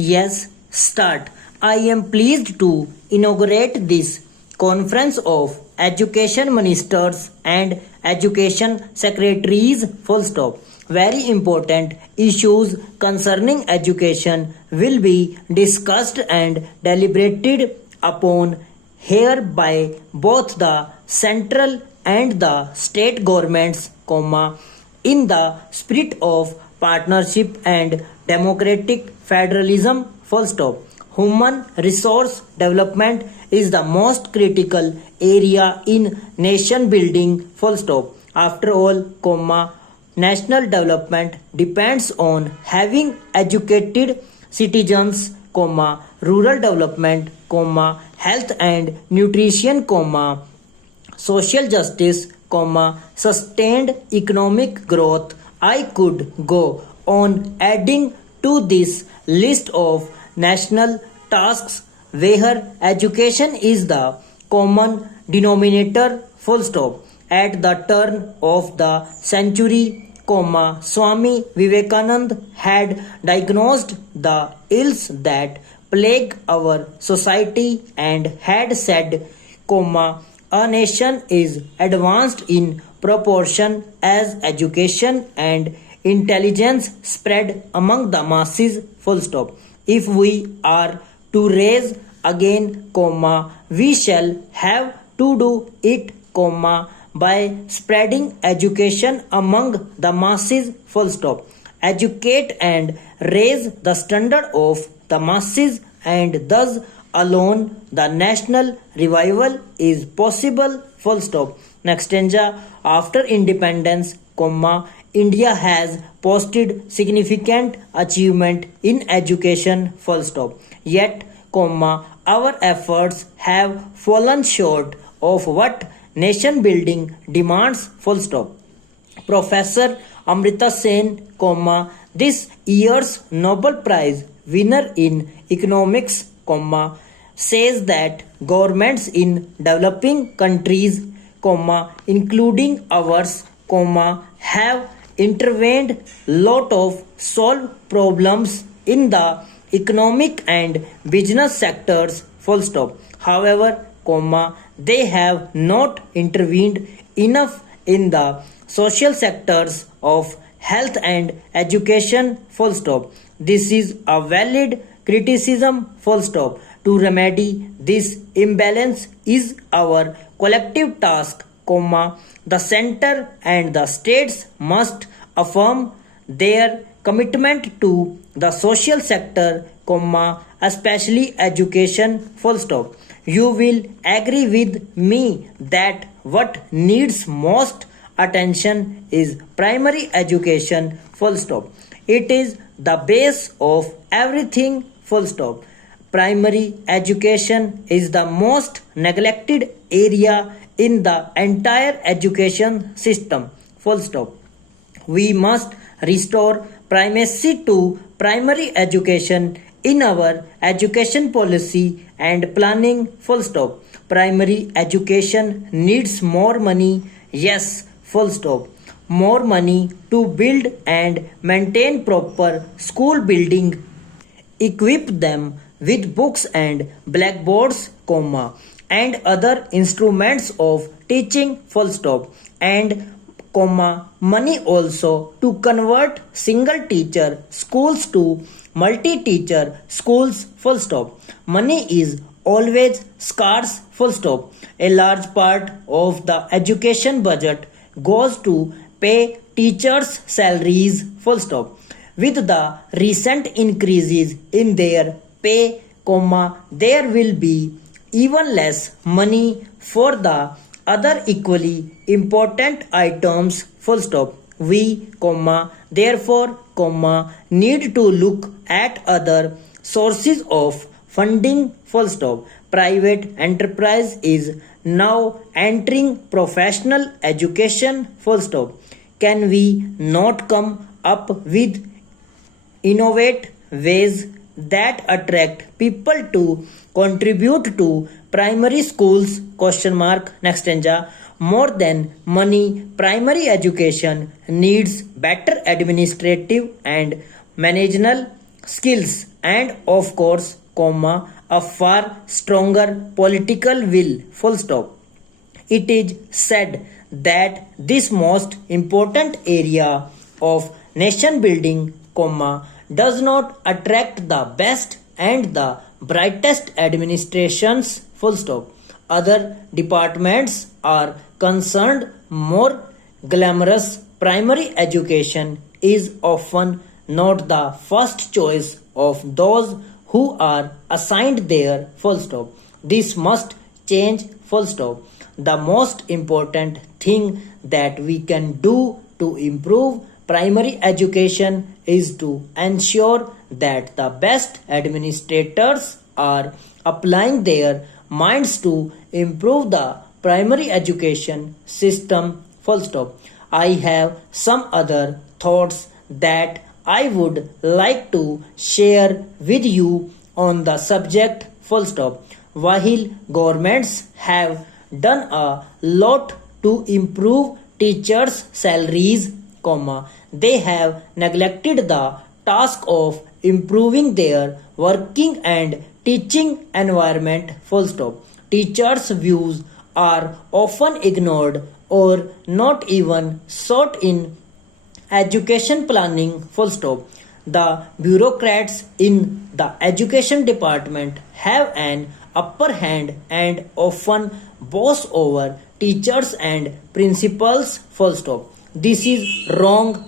Yes, start. I am pleased to inaugurate this conference of education ministers and education secretaries. Full stop. Very important issues concerning education will be discussed and deliberated upon here by both the central and the state governments, in the spirit of partnership and democratic federalism. Full stop. Human resource development is the most critical area in nation building. Full stop. After all, national development depends on having educated citizens, rural development, health and nutrition, social justice, sustained economic growth. I could go on adding to this list of national tasks where education is the common denominator. Full stop. At the turn of the century, Swami Vivekananda had diagnosed the ills that plague our society and had said, a nation is advanced in proportion as education and intelligence spread among the masses. Full stop. If we are to raise again, we shall have to do it, by spreading education among the masses. Full stop. Educate and raise the standard of the masses, and thus alone the national revival is possible. Full stop. Next stanza. After independence, India has posted significant achievement in education. Full stop. Yet, our efforts have fallen short of what nation building demands. Full stop. Professor Amrita Sen, this year's Nobel Prize winner in economics, says that governments in developing countries, including ours, have intervened lot of solve problems in the economic and business sectors. Full stop. However, they have not intervened enough in the social sectors of health and education. Full stop. This is a valid criticism. Full stop. To remedy this imbalance is our collective task, the center and the states must affirm their commitment to the social sector, especially education. Full stop. You will agree with me that what needs most attention is primary education. Full stop. It is the base of everything. Full stop. Primary education is the most neglected area in the entire education system. Full stop. We must restore primacy to primary education in our education policy and planning. Full stop. Primary education needs more money. Yes. Full stop. More money to build and maintain proper school building, equip them with books and blackboards, and other instruments of teaching. Full stop. And money also to convert single teacher schools to multi-teacher schools. Full stop. Money is always scarce. Full stop. A large part of the education budget goes to pay teachers' salaries. Full stop. With the recent increases in their pay, there will be even less money for the other equally important items. Full stop. We, therefore, need to look at other sources of funding. Full stop. Private enterprise is now entering professional education. Full stop. Can we not come up with innovate ways that attract people to contribute to primary schools? Question mark. Next stanza. More than money, primary education needs better administrative and managerial skills, and of course, comma, a far stronger political will, full stop. It is said that this most important area of nation building, comma, does not attract the best and the brightest administrations, full stop. Other departments are concerned more glamorous. Primary education is often not the first choice of those who are assigned there, full stop. This must change, full stop. The most important thing that we can do to improve primary education is to ensure that the best administrators are applying their minds to improve the primary education system, full stop. I have some other thoughts that I would like to share with you on the subject, full stop. While governments have done a lot to improve teachers' salaries, comma, they have neglected the task of improving their working and teaching environment, full stop. Teachers' views are often ignored or not even sought in education planning, full stop. The bureaucrats in the education department have an upper hand and often boss over teachers and principals, full stop. This is wrong.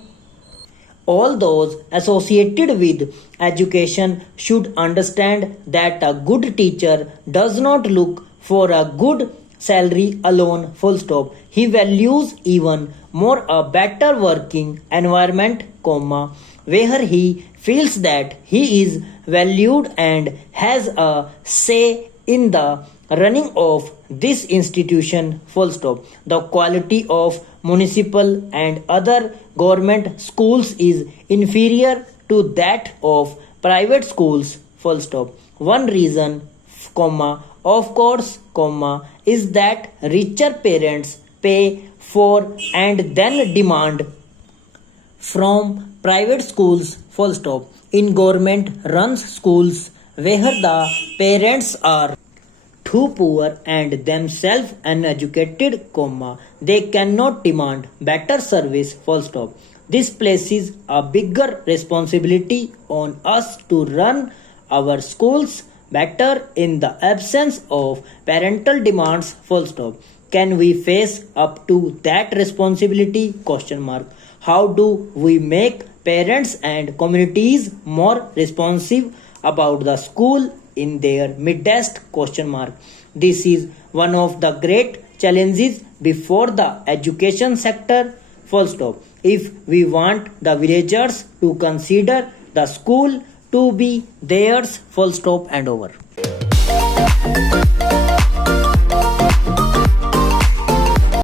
All those associated with education should understand that a good teacher does not look for a good salary alone, full stop. He values even more a better working environment, comma, where he feels that he is valued and has a say in the running of this institution, full stop. The quality of municipal and other government schools is inferior to that of private schools, full stop. One reason, comma, of course, comma, is that richer parents pay for and then demand from private schools, full stop. In government runs schools where the parents are too poor and themselves uneducated, comma, they cannot demand better service, full stop. This places a bigger responsibility on us to run our schools better in the absence of parental demands, full stop. Can we face up to that responsibility, question mark. How do we make parents and communities more responsive about the school in their midst, question mark. This is one of the great challenges before the education sector, full stop. If we want the villagers to consider the school to be theirs, full stop and over.